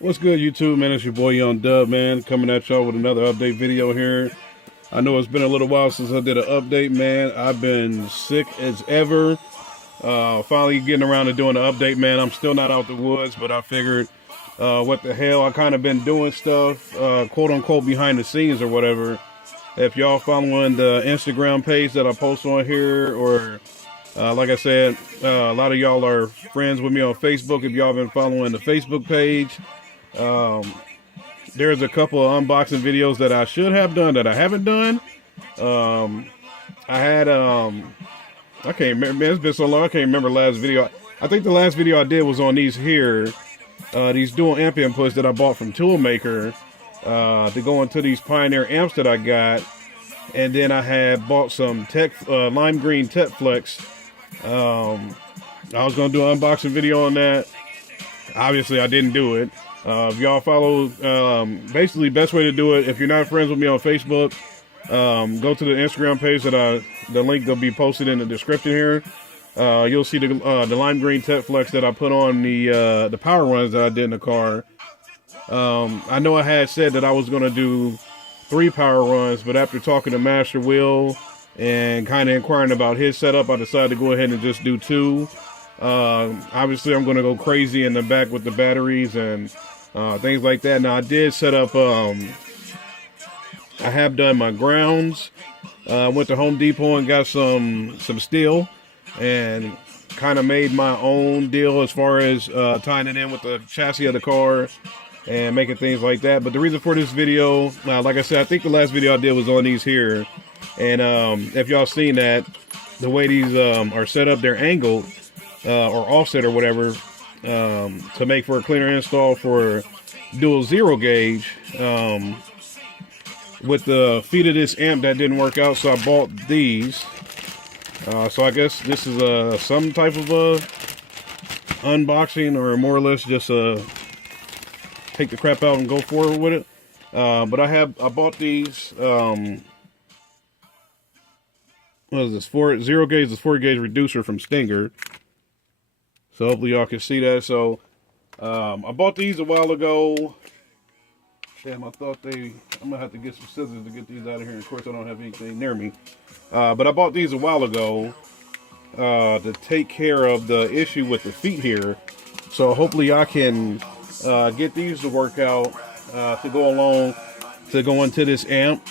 What's good, YouTube, man? It's your boy Young Dub, man, coming at y'all with another update video here. I know it's been a little while since I did an update, man. I've been sick as ever. Finally getting around to doing the update, man. I'm still not out the woods, but I figured, what the hell? I kind of been doing stuff, quote unquote, behind the scenes or whatever. If y'all following the Instagram page that I post on here, or like I said, a lot of y'all are friends with me on Facebook. If y'all been following the Facebook page, there's a couple of unboxing videos that I should have done that I haven't done. I had, I can't remember, man, it's been so long, I can't remember the last video. I think the last video I did was on these here, these dual amp inputs that I bought from Toolmaker, to go into these Pioneer amps that I got. And then I had bought some lime green Tech Flex. I was going to do an unboxing video on that. Obviously, I didn't do it. If y'all follow, basically, best way to do it, if you're not friends with me on Facebook, go to the Instagram page that the link will be posted in the description here. You'll see the lime green Tech Flex that I put on the power runs that I did in the car. I know I had said that I was going to do 3 power runs, but after talking to Master Will and kind of inquiring about his setup, I decided to go ahead and just do 2. Obviously, I'm going to go crazy in the back with the batteries and things like that. Now, I did set up, I have done my grounds. Went to Home Depot and got some steel and kind of made my own deal as far as tying it in with the chassis of the car and making things like that. But the reason for this video, like I said, I think the last video I did was on these here. And if y'all seen that, the way these are set up, they're angled or offset or whatever, to make for a cleaner install for dual 0 gauge. With the feet of this amp, that didn't work out, so I bought these. So I guess this is some type of unboxing, or more or less just take the crap out and go forward with it. But I bought these. What is this? 0 gauge, this 4 gauge reducer from Stinger. So hopefully y'all can see that. So I bought these a while ago. Damn, I thought I'm gonna have to get some scissors to get these out of here. Of course, I don't have anything near me. But I bought these a while ago to take care of the issue with the feet here. So hopefully I can get these to work out to go along to go into this amp.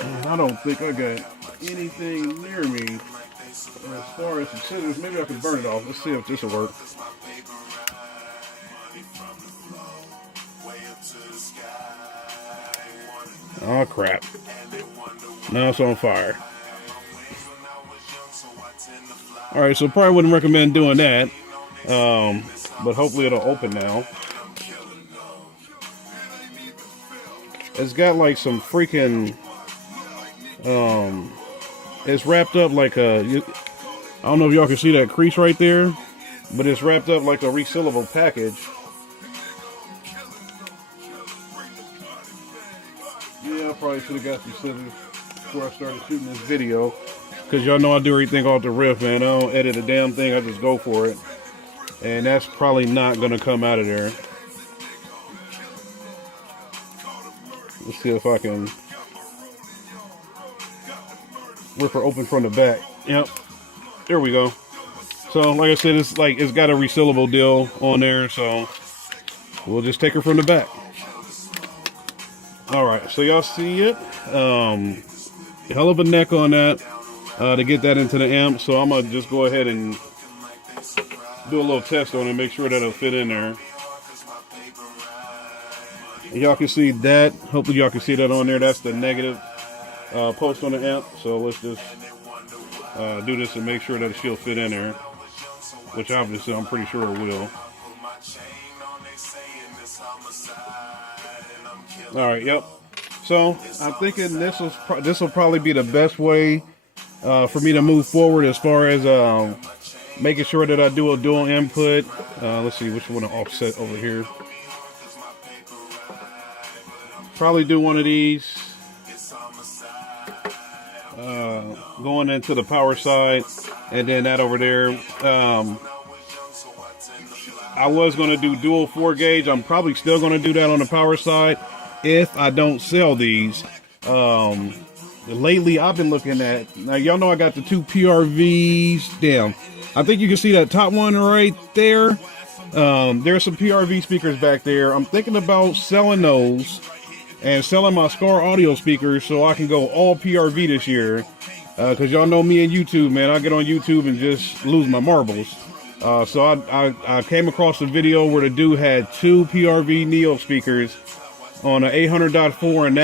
And I don't think I got anything near me as far as the scissors. Maybe I can burn it off. Let's see if this will work. Oh crap. Now it's on fire. Alright, so probably wouldn't recommend doing that. But hopefully it'll open now. It's got like some freaking it's wrapped up like I don't know if y'all can see that crease right there, but it's wrapped up like a resealable package. Yeah, I probably should have got some scissors before I started shooting this video, because y'all know I do everything off the riff, man. I don't edit a damn thing, I just go for it. And that's probably not going to come out of there. Let's see if I can rip her open from the back. Yep, there we go. So like I said, it's got a resealable deal on there, so we'll just take her from the back. Alright, so y'all see it. Hell of a neck on that to get that into the amp. So I'm going to just go ahead and do a little test on it, make sure that it'll fit in there. Y'all can see that. Hopefully y'all can see that on there. That's the negative post on the amp. So let's just do this and make sure that she'll fit in there, which obviously I'm pretty sure it will. Alright, yep. So I'm thinking this will probably be the best way for me to move forward as far as making sure that I do a dual input. Let's see which one to offset over here. Probably do one of these going into the power side, and then that over there. I was going to do dual 4 gauge. I'm probably still going to do that on the power side if I don't sell these. Lately, I've been looking at, now y'all know I got the 2 PRVs. Damn, I think you can see that top one right there. There's some PRV speakers back there. I'm thinking about selling those and selling my Scar audio speakers so I can go all PRV this year. Because y'all know me and YouTube, man. I get on YouTube and just lose my marbles. So I came across a video where the dude had 2 PRV Neo speakers on an 800.4, and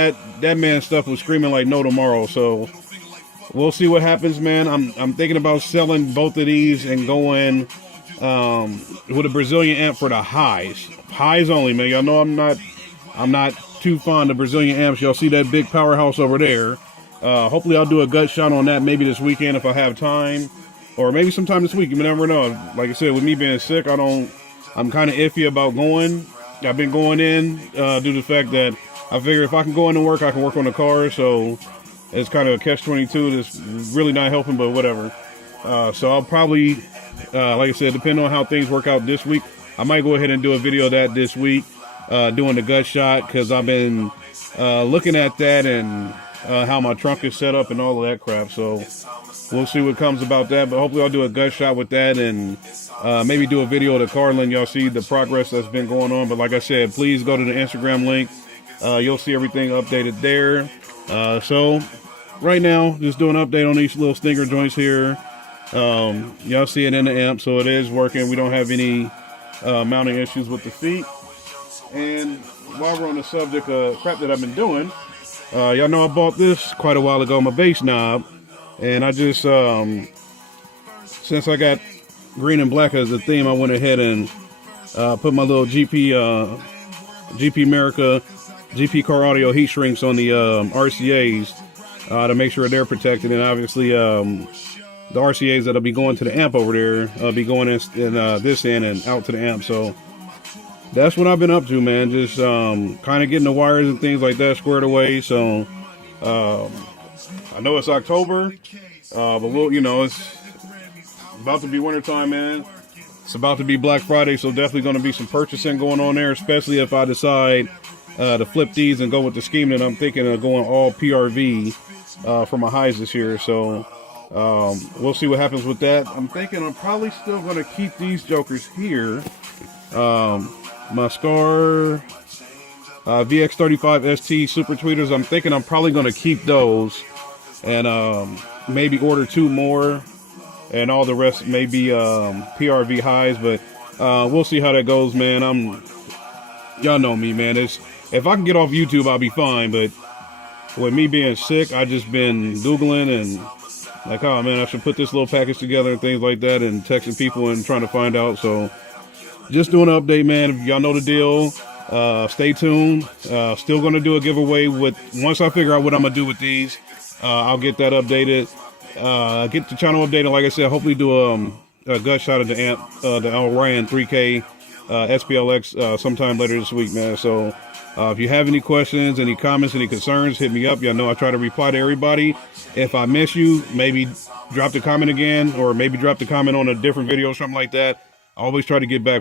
that man's stuff was screaming like no tomorrow. So we'll see what happens, man. I'm thinking about selling both of these and going with a Brazilian amp for the highs only, man. Y'all know I'm not too fond of Brazilian amps. Y'all see that big powerhouse over there. Hopefully I'll do a gut shot on that maybe this weekend if I have time, or maybe sometime this week. You never know. Like I said, with me being sick, I'm kind of iffy about going. I've been going in due to the fact that I figure if I can go into work, I can work on the car. So it's kind of a catch-22 that's really not helping, but whatever. So I'll probably, like I said, depending on how things work out this week, I might go ahead and do a video of that this week, doing the gut shot, because I've been looking at that and how my trunk is set up and all of that crap. So we'll see what comes about that, but hopefully I'll do a gut shot with that and maybe do a video of the car, and y'all see the progress that's been going on. But like I said, please go to the Instagram link. You'll see everything updated there. So right now, just doing an update on these little stinger joints here. Y'all see it in the amp, so it is working. We don't have any mounting issues with the feet. And while we're on the subject of crap that I've been doing, y'all know I bought this quite a while ago, my bass knob, and I just since I got green and black as the theme, I went ahead and put my little GP America GP Car Audio heat shrinks on the RCAs to make sure they're protected, and obviously the RCAs that'll be going to the amp over there be going in this end and out to the amp. So that's what I've been up to, man. Just kind of getting the wires and things like that squared away. So I know it's October, but we'll, it's about to be wintertime, man. It's about to be Black Friday, so definitely going to be some purchasing going on there, especially if I decide to flip these and go with the scheme that I'm thinking of going all PRV for my highs this year. So we'll see what happens with that. I'm thinking I'm probably still going to keep these jokers here. My Scar VX35 ST Super Tweeters, I'm thinking I'm probably going to keep those and maybe order 2 more, and all the rest may be PRV highs, but we'll see how that goes, man. Y'all know me, man. If I can get off YouTube, I'll be fine, but with me being sick, I just been Googling and like, oh man, I should put this little package together and things like that, and texting people and trying to find out. So just doing an update, man. If y'all know the deal, stay tuned. Still going to do a giveaway once I figure out what I'm going to do with these. I'll get that updated. Get the channel updated. Like I said, hopefully do a gut shot of the amp, the Orion 3K SPLX sometime later this week, man. So if you have any questions, any comments, any concerns, hit me up. Y'all know I try to reply to everybody. If I miss you, maybe drop the comment again, or maybe drop the comment on a different video or something like that. I always try to get back.